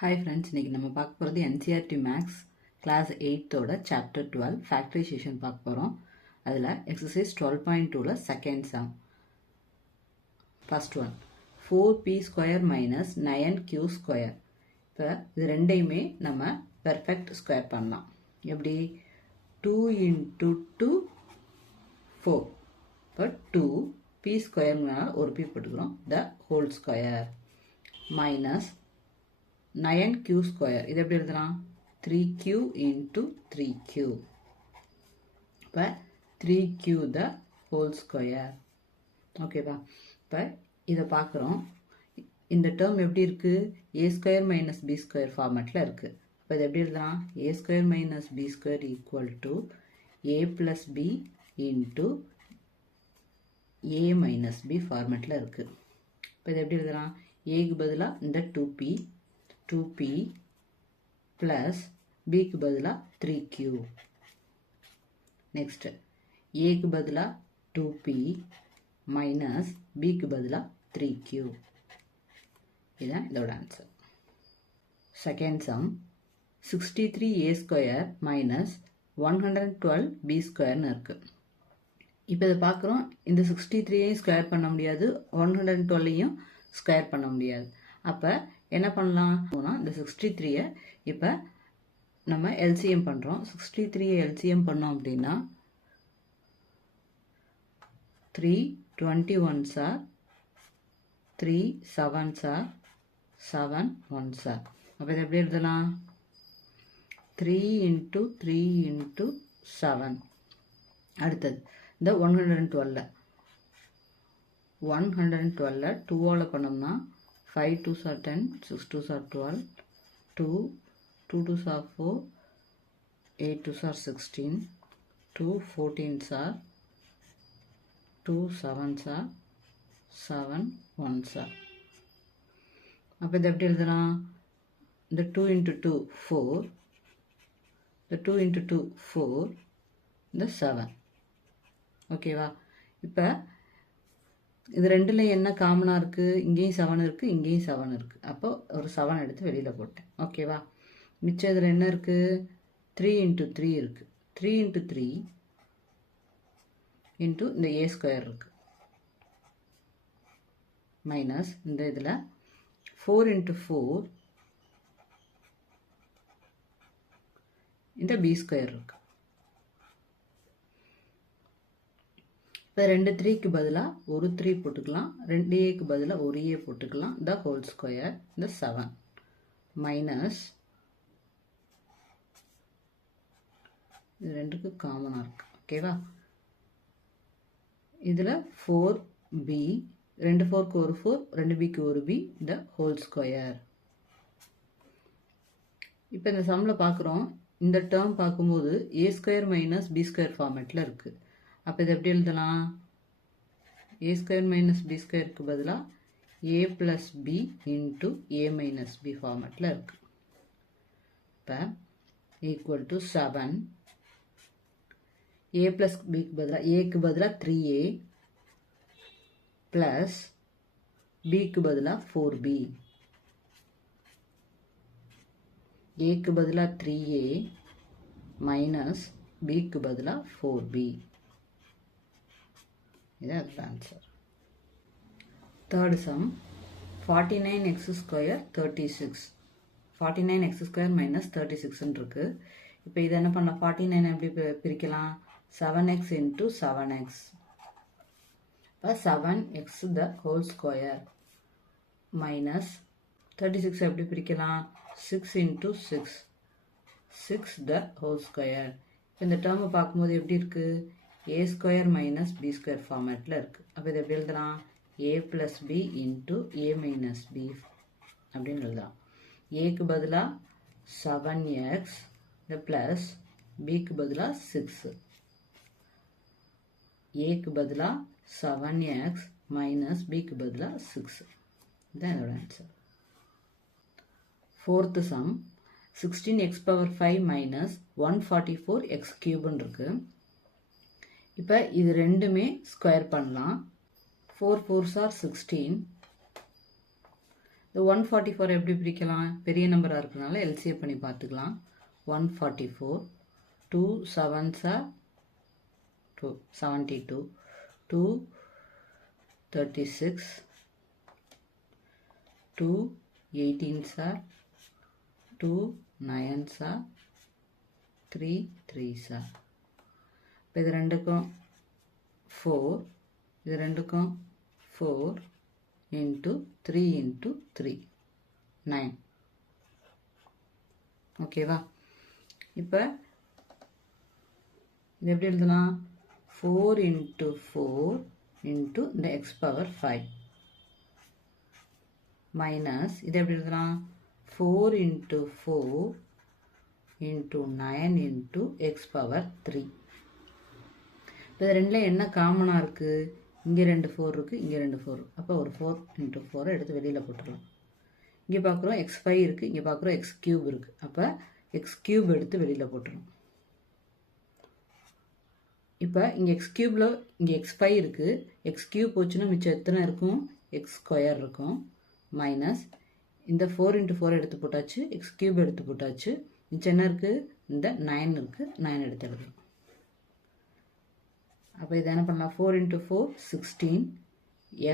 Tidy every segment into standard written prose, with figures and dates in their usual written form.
Hi friends, இன்னைக்கு நம்ம பார்க்க போகிறது NCERT Maths Class 8ஓட Chapter 12 Factorization பார்க்க போகிறோம். அதில் Exercise 12.2ல second sum. First one, 4p square minus 9q square. இப்போ இது ரெண்டையுமே நம்ம perfect square பண்ணலாம். எப்படி 2 into 2 4. இப்போ 2p square ஒரு p போட்டுக்கிறோம், the whole square minus 9q square. இது எப்படி எழுதலாம்? 3q into 3q. இப்போ 3q the whole square. ஓகேவா? இப்போ இதை பார்க்குறோம். இந்த டேர்ம் எப்படி இருக்கு? a square minus b square ஃபார்மேட்டில் இருக்கு. இப்போ இது எப்படி எழுதலாம்? a square minus b square equal to a plus b into a minus b ஃபார்மேட்டில் இருக்கு. இப்போ இது எப்படி எழுதலாம்? aக்கு பதிலாக இந்த 2p plus bக்கு பதிலா 3q. next aக்கு பதிலா 2p minus bக்கு பதிலா 3q. இதான் இதோட answer. Second sum 63a square minus 112b square இருக்கு. இப்போ இதை பார்க்குறோம். இந்த 63ஐயும் ஸ்கொயர் பண்ண முடியாது, 112ஐயும் ஸ்கொயர் பண்ண முடியாது. அப்போ என்ன பண்ணலாம்? இந்த 63ஐ இப்போ நம்ம எல்சிஎம் பண்ணுறோம். 63ஐ எல்சிஎம் பண்ணோம் அப்படின்னா 3 21s are 3 7s are 7 1s are. அப்போ இதை எப்படி எழுதலாம்? 3 into 3 into 7. அடுத்தது இந்த 112 2ஆல் பண்ணோம்னா 5 2s are 10, 6 2s are 12, 2 2s are 4, 8 2s are 16, 2 14s are 2 7s are 7 1s are. அப்போ இது எப்படி எழுதலாம்? இந்த 2 into 2 4, இந்த 2 into 2 4, இந்த 7. ஓகேவா? இப்போ இது ரெண்டுல என்ன காமனாக இருக்குது? இங்கேயும் 7 இருக்குது, இங்கேயும் 7 இருக்குது. அப்போ ஒரு 7 எடுத்து வெளியில் போட்டேன். ஓகேவா? மிச்சம் இதில் என்ன இருக்குது? 3 into 3 இருக்குது. 3 into 3 into இந்த a ஸ்கொயர் இருக்குது. மைனஸ் இந்த இதில் 4 into 4 இந்த b ஸ்கொயர் இருக்குது. இப்போ 2 3க்கு பதிலாக ஒரு 3 போட்டுக்கலாம், 2aக்கு பதிலாக ஒரு a போட்டுக்கலாம். த ஹோல் ஸ்கொயர் இந்த 7 மைனஸ் இது ரெண்டுக்கு காமனாக இருக்கு. ஓகேவா? இதில் 4b, 2 4க்கு ஒரு 4, 2bக்கு ஒரு b, த ஹோல் ஸ்கொயர். இப்போ இந்த சம்மில் பார்க்குறோம். இந்த டேர்ம் பார்க்கும்போது a square minus b square ஃபார்மேட்டில் இருக்குது. அப்போ இது எப்படி எழுதலாம்? a ஸ்கொயர் மைனஸ் b ஸ்கொயருக்கு பதிலாக a plus b into a minus b ஃபார்மேட்டில் இருக்குது. இப்போ ஈக்குவல் டு 7, a ப்ளஸ் பிக்கு பதிலாக ஏக்கு பதிலாக 3a ப்ளஸ் பிக்கு பதிலாக 4b, ஏக்கு பதிலாக 3a மைனஸ் பிக்கு பதிலாக 4b. இதான் அதுக்கு answer. Third sum 49x square 36. 49x square minus 36 இருக்கு. இப்போ இதை என்ன பண்ணலாம்? 49 எப்படி பிரிக்கலாம்? 7x into 7x. இப்போ 7x the whole square minus 36 எப்படி பிரிக்கலாம்? 6 into 6, 6 the whole square. இந்த டேர்மை பார்க்கும்போது எப்படி இருக்கு? a square minus b square ஃபார்மேட்டில் இருக்குது. அப்போ இதை எப்படி எழுதலாம்? a plus b into a minus b அப்படின்னு எழுதலாம். ஏக்கு பதிலாக 7x, இந்த ப்ளஸ் பிக்கு பதிலாக 6, ஏக்கு பதிலாக 7x மைனஸ் பிக்கு பதிலாக 6. இதுதான் இதோட answer. Fourth some 16x power 5 minus 144x கியூப்னு இருக்குது. இப்போ இது ரெண்டுமே ஸ்கொயர் பண்ணலாம். 4 4s are 16, 144 எப்படி பிரிக்கலாம்? பெரிய நம்பராக இருக்கிறதுனால எல்சிஎம் பண்ணி பார்த்துக்கலாம். 144 2 7s are 2 72 2 36 2 18s are 2 9s are 3 3s are. இப்போ இது ரெண்டுக்கும் 4, இது ரெண்டுக்கும் 4 into 3 into 3 9. ஓகேவா? இப்போ இது எப்படி எழுதலாம்? 4 into 4 into இந்த x power 5 minus இது எப்படி எழுதலாம்? 4 into 4 into 9 into x power 3. இப்போ இது ரெண்டில் என்ன காமனாக இருக்குது? இங்கே 2 4 இருக்குது, இங்கே 2 4. அப்போ ஒரு 4 into 4 எடுத்து வெளியில் போட்டுடலாம். இங்கே பார்க்குறோம் x5 இருக்குது, இங்கே பார்க்குறோம் x3 இருக்குது. அப்போ x3 எடுத்து வெளியில் போட்டுரும். இப்போ இங்கே x3ல் இங்கே x5 இருக்குது, x3 போச்சுன்னா மிச்சம் எத்தனை இருக்கும்? x2 இருக்கும். மைனஸ் இந்த 4 into 4 எடுத்து போட்டாச்சு, x3 எடுத்து போட்டாச்சு. மிச்சம் என்ன இருக்குது? இந்த 9 இருக்குது, 9 எடுத்து எழுதுறோம். அப்போ இதை என்ன பண்ணலாம்? 4 into 4 16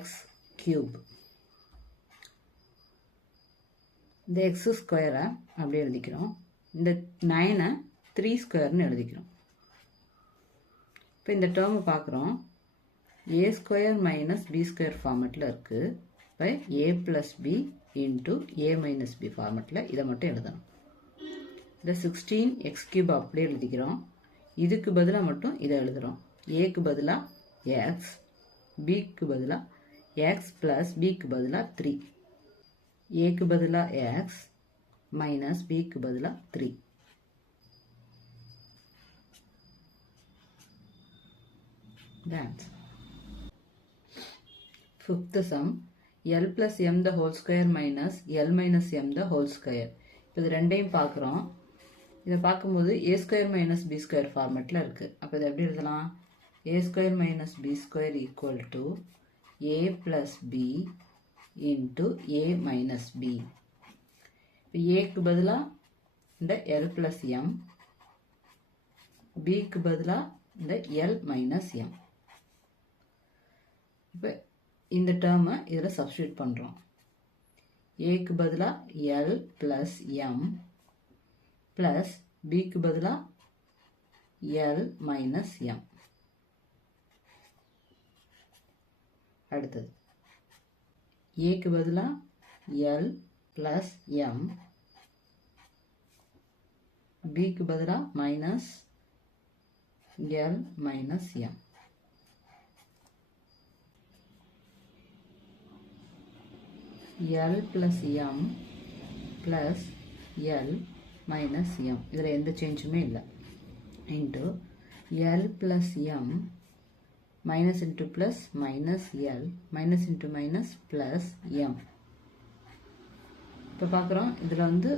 x3. இந்த x ஸ்கொயரை அப்படியே எழுதிக்கிறோம். இந்த 9-ஐ 3 ஸ்கொயர்னு எழுதிக்கிறோம். இப்போ இந்த டேர்மை பார்க்குறோம். a square minus b square ஃபார்மெட்டில் இருக்குது. இப்போ a plus b into a minus b ஃபார்மெட்டில் இதை மட்டும் எழுதணும். இந்த 16 x3 அப்படியே எழுதிக்கிறோம். இதுக்கு பதிலாக மட்டும் இதை எழுதுகிறோம். ஏக்கு பதிலாக எக்ஸ், பிக்கு பதிலாக எக்ஸ் ப்ளஸ் பிக்கு பதிலாக 3. ஏக்கு பதிலாக எக்ஸ் மைனஸ் பிக்கு பதிலாக 3. Fifth some L plus am the whole square minus L minus am the whole square. இப்போ இது ரெண்டையும் பார்க்குறோம். இதை பார்க்கும்போது ஏ ஸ்கொயர் மைனஸ் பி ஸ்கொயர் ஃபார்மெட்டில் இருக்குது. அப்போ இதை எப்படி எழுதலாம்? a square minus b square equal to a plus b into a minus b. இப்போ ஏக்கு பதிலாக இந்த l plus m, bக்கு பதிலாக இந்த l minus m. இப்போ இந்த டேர்மை இதில் சப்ஸ்டியூட் பண்ணுறோம். ஏக்கு பதிலாக l plus m plus bக்கு பதிலாக l minus m. அடுத்தது ஏக்கு பதிலாக எல் ப்ளஸ் எம், பிக்கு பதிலாக minus L minus M. L plus M plus L minus M, இதில் எந்த சேஞ்சுமே இல்லை. Into L plus M minus into plus minus L minus into minus plus M. இப்போ பார்க்குறோம் இதில் வந்து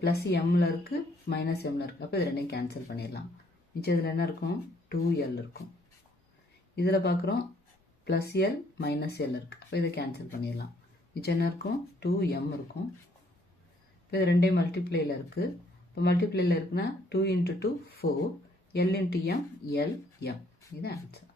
ப்ளஸ் எம்மில் இருக்குது, மைனஸ் எம்மில் இருக்குது. அப்போ இது ரெண்டையும் கேன்சல் பண்ணிடலாம். மிச்சம் இதில் என்ன இருக்கும்? 2L இருக்கும். இதில் பார்க்குறோம் ப்ளஸ் எல் மைனஸ் எல் இருக்குது. அப்போ இதை கேன்சல் பண்ணிடலாம். மிச்சம் என்ன இருக்கும்? 2M இருக்கும். இப்போ இது ரெண்டையும் மல்டிப்ளையில் இருக்குது. இப்போ மல்டிப்ளையில் இருக்குன்னா 2 into 2 4, L into M L M. இது answer.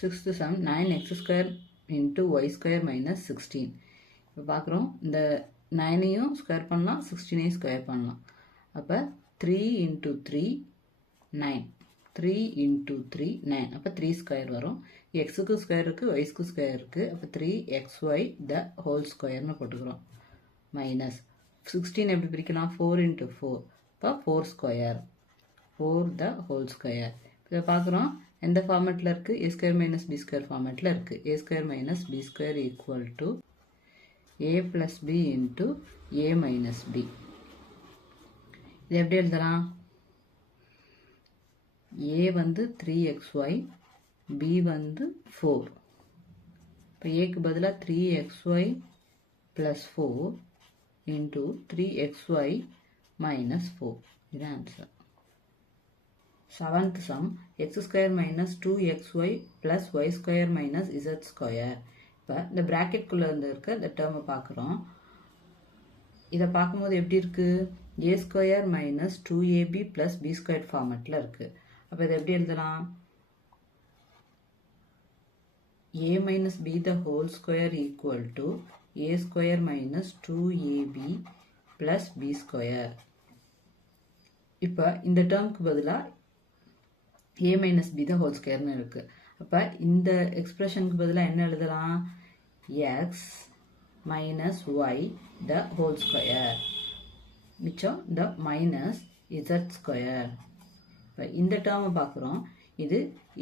Sixth sum 9x square into Y square minus 16. இப்போ பார்க்குறோம் இந்த 9ஐயும் ஸ்கொயர் பண்ணலாம், 16ஐயும் ஸ்கொயர் பண்ணலாம். அப்போ 3 into 3 9, 3 into 3 9. அப்போ 3 ஸ்கொயர் வரும். எக்ஸுக்கு ஸ்கொயர் இருக்குது, ஒய்ஸ்க்கு ஸ்கொயர் இருக்குது. அப்போ 3xy த ஹோல் ஸ்கொயர்னு போட்டுக்கிறோம். மைனஸ் 16 எப்படி பிரிக்கலாம்? 4 into 4. இப்போ 4 ஸ்கொயர், 4 த ஹோல் ஸ்கொயர். இதை பார்க்குறோம் எந்த ஃபார்மெட்டில் இருக்குது? A square minus B square ஃபார்மெட்டில் இருக்குது. A square minus B square equal to A plus B into A minus B. இது எப்படி எழுதலாம்? ஏ வந்து 3xy, பி வந்து 4. இப்போ ஏக்கு பதிலாக 3xy ப்ளஸ் 4 இன்ட்டு 3xy மைனஸ் 4. இது answer. Seventh sum x square minus 2xy plus Y square minus z square. இப்போ இந்த ப்ராக்கெட்குள்ளே இருக்க இந்த டேர்மை பார்க்குறோம். இதை பார்க்கும்போது எப்படி இருக்குது? a square minus 2ab plus B square ஃபார்மெட்டில் இருக்குது. அப்போ இதை எப்படி எழுதலாம்? a minus b the whole square equal to a square minus 2ab plus B square. இப்போ இந்த டேர்முக்கு பதிலாக a minus b the whole ஸ்கொயர்னு இருக்குது. அப்போ இந்த எக்ஸ்பிரஷனுக்கு பதிலாக என்ன எழுதலாம்? x minus y the whole square, மிச்சம் த மைனஸ் z ஸ்கொயர். இப்போ இந்த டேர்மை பார்க்குறோம். இது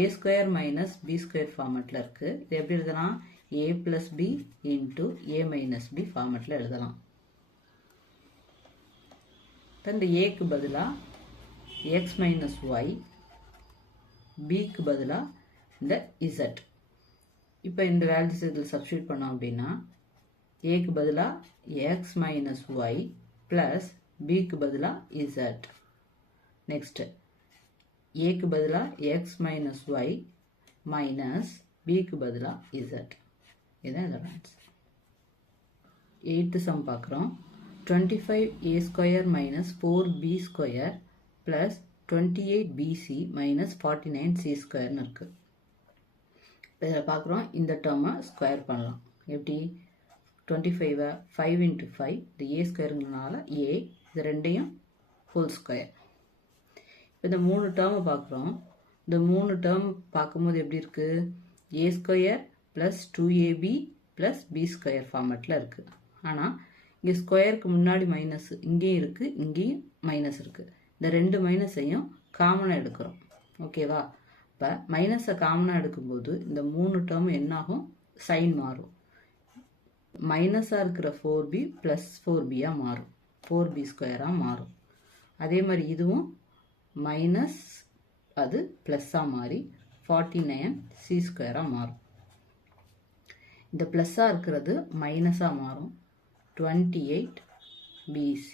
a square minus B square ஃபார்மெட்டில் இருக்குது. இது எப்படி எழுதலாம்? a plus B into a minus B ஃபார்மெட்டில் எழுதலாம். இந்த ஏக்கு பதிலாக x மைனஸ் ஒய், பிக்கு பதிலாக இந்த z. இப்போ இந்த வேல்யூஸ் இதில் சப்ஸ்டியூட் பண்ணோம் அப்படின்னா ஏக்கு பதிலாக x மைனஸ் ஒய் ப்ளஸ் பிக்கு பதிலாக z. நெக்ஸ்ட்டு ஏக்கு பதிலாக x மைனஸ் ஒய் மைனஸ் பிக்கு பதிலாக z. இதுதான் இதோட ஆன்சர். 8th சம் பார்க்குறோம். 25a square minus 4b square plus 28bc minus 49c ஸ்கொயர்னு இருக்குது. இதில் பார்க்குறோம். இந்த டேர்மை ஸ்கொயர் பண்ணலாம். எப்படி? 25 5 இன்ட்டு 5, இந்த a ஸ்கொயருங்கிறதுனால a, இது ரெண்டையும் ஹோல் ஸ்கொயர். இப்போ இந்த 3 டேர்மை பார்க்குறோம். இந்த 3 டேர்ம் பார்க்கும்போது எப்படி இருக்குது? a square plus 2ab plus B square ஃபார்மெட்டில் இருக்குது. ஆனால் இங்கே ஸ்கொயருக்கு முன்னாடி மைனஸ் இங்கேயும் இருக்குது, இங்கேயும் மைனஸ் இருக்குது. இந்த 2 மைனஸையும் காமனாக எடுக்கிறோம். ஓகேவா? இப்போ மைனஸை காமனாக எடுக்கும்போது இந்த 3 டேர்ம் என்னாகும்? சைன் மாறும். மைனஸாக இருக்கிற 4b ப்ளஸ் 4bயாக மாறும், 4b ஸ்கொயராக மாறும். அதே மாதிரி இதுவும் மைனஸ் அது ப்ளஸ்ஸாக மாறி 49c ஸ்கொயராக மாறும். இந்த ப்ளஸ்ஸாக இருக்கிறது மைனஸாக மாறும், 28bc.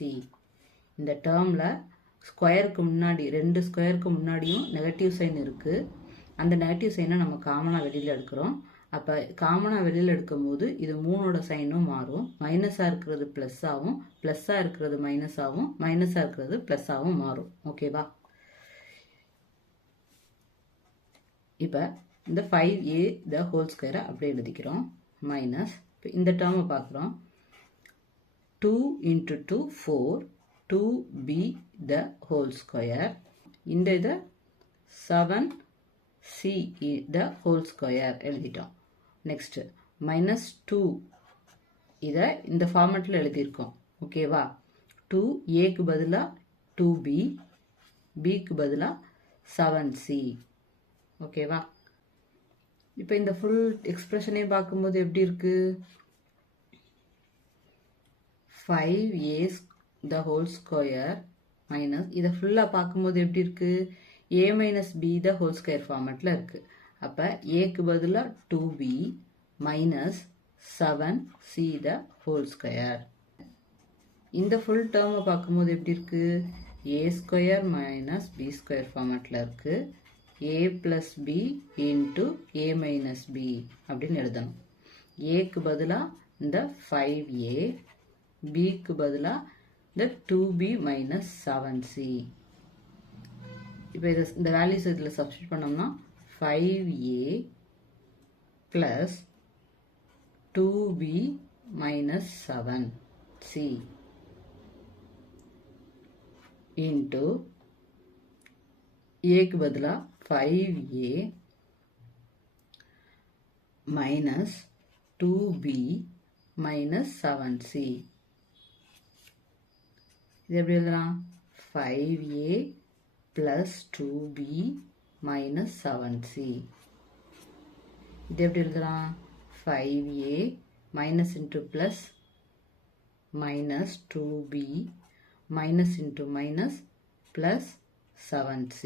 இந்த டேர்மில் ஸ்கொயருக்கு முன்னாடி 2 ஸ்கொயருக்கு முன்னாடியும் நெகட்டிவ் சைன் இருக்குது. அந்த நெகட்டிவ் சைனை நம்ம காமனாக வெளியில் எடுக்கிறோம். அப்போ காமனாக வெளியில் எடுக்கும்போது இது 3ஓட சைனும் மாறும். மைனஸாக இருக்கிறது ப்ளஸ்ஸாகவும், ப்ளஸ்ஸாக இருக்கிறது மைனஸாகவும், மைனஸாக இருக்கிறது ப்ளஸ்ஸாகவும் மாறும். ஓகேவா? இப்போ இந்த 5a த ஹோல் ஸ்கொயரை அப்படியே எழுதிக்கிறோம். மைனஸ் இப்போ இந்த டேர்மை பார்க்குறோம். 2 இன்ட்டு 2 4, 2b த ஹோல் ஸ்கொயர். இந்த இதை 7c த ஹோல் ஸ்கொயர் எழுதிட்டோம். நெக்ஸ்ட்டு மைனஸ் 2, இதை இந்த ஃபார்மெட்டில் எழுதியிருக்கோம். ஓகேவா? 2aக்கு பதிலாக 2b, பிக்கு பதிலாக 7c. ஓகேவா? இப்போ இந்த ஃபுல் எக்ஸ்பிரஷனே பார்க்கும்போது எப்படி இருக்குது? 5a த ஹோல் ஸ்கொயர் மைனஸ் இதை ஃபுல்லாக பார்க்கும்போது எப்படி இருக்குது? a minus b the whole square ஃபார்மெட்டில் இருக்குது. அப்போ ஏக்கு பதிலாக 2b minus 7c the whole square. இந்த ஃபுல் டேர்மை பார்க்கும்போது எப்படி இருக்குது? a square minus b square ஃபார்மெட்டில் இருக்குது. a plus b into a minus b அப்படின்னு எழுதணும். ஏக்கு பதிலாக இந்த 5a, பிக்கு பதிலாக இந்த 2b மைனஸ் 7c. இப்போ இந்த வேல்யூஸ் இதில் சப்ஸ்டியூட் பண்ணோம்னா 5a plus 2b minus 7c into ஏக்கு பதிலாக 5a minus 2b minus 7c. இது எப்படி எழுதலாம்? 5a plus 2b minus 7c. இது எப்படி எழுதலாம்? 5a minus into plus minus 2b minus into minus plus 7c.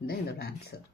இதுதான் இதோட ஆன்சர்.